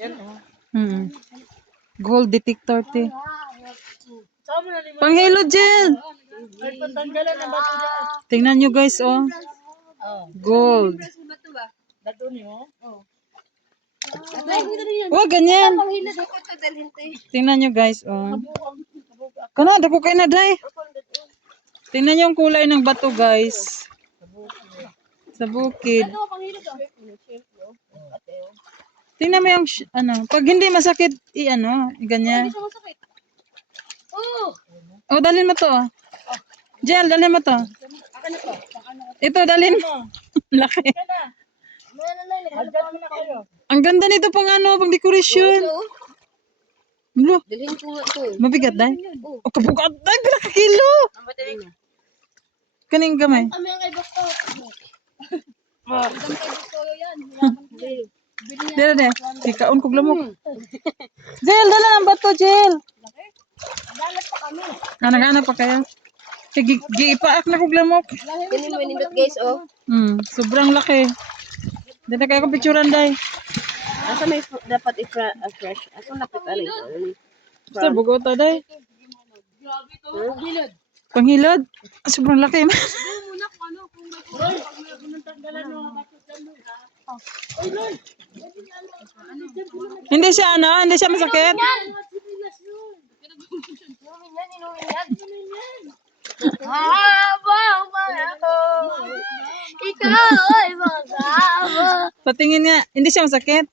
Yan oh. Gold detector te. Sama na ni mo. Panghilo Jill. Ay pantanggalan ng bato dyan. Tingnan nyo guys oh. Oh. Gold. Dato niyo. Oh. Wag ganyan. Tingnan nyo guys oh. Kana dako kay na day. Tingnan nyo yung kulay ng bato guys. Sa bukid. Tingnan mo yung ano, pag hindi masakit i-ano, ganyan. Oh, dalhin mo to. Jel, dalhin mo to. Ito dalhin mo. Laki. Ang ganda nito pang ano, pang dekorasyon. Lo. Dalhin ko nga to. Mabigat dai. Oh, kabugat dai, pila ka kilo. Kaning gamay. Kami ang kay Basto. Dala de. Kikaon kog lamok. Jel, dala ang bato, Jel. Dalat pa kami. Anak-anak pa kaya. Gipaak na kog lamok. Ganun mo nindot guys oh. Sobrang laki. Di na kaya ko picturean dai. Asa may dapat i-fresh. Asa lapit alay. Basta bugota dai. Panghilod. Sobrang laki. Hindi siya ano, hindi siya masakit. Habang ako. Ikaw ay mag-aba. Patingin nga, hindi siya masakit.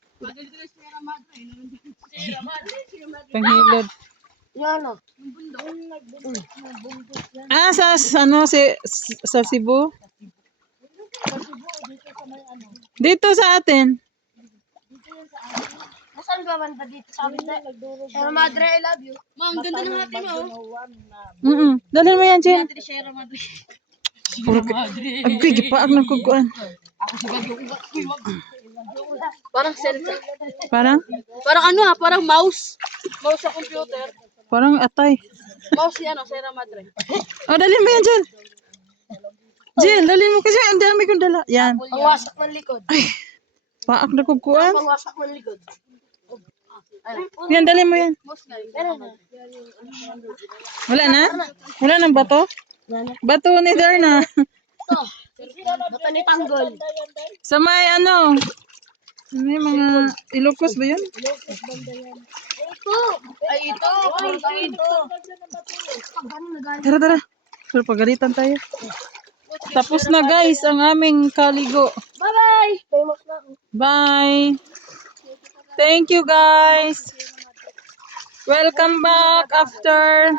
Panghilod. Yan oh. Ah, sa ano sa Cebu? Dito sa atin. Saan ba banda dito sa amin na? Sierra Madre, I love you. Ma, ang ganda ng hati mo. Dalhin mo yan, Jen. Hati ni Sierra Madre. Agay, gipaag ng kukuan. Parang cellphone. Parang? Parang ano parang mouse. Mouse sa computer. Parang atay. Mouse yan Sierra Madre. Oh, dalhin mo yan, Jen. Jen, dalhin mo kasi ang dami kong dala. Yan. Pangwasak ng likod. Paak na kukuan. Pangwasak ng likod. Yan, dalhin mo yan. Wala na? Wala nang bato? Bato ni Darna. Bata ni Tanggol. Sa may ano? May mga Ilocos ba yun? Ito. Ay, ito. Ito. Tara, tara. So, pagalitan tayo. Tapos na guys ang aming kaligo. Bye-bye. Famous na ako. Bye. Thank you guys. Welcome back after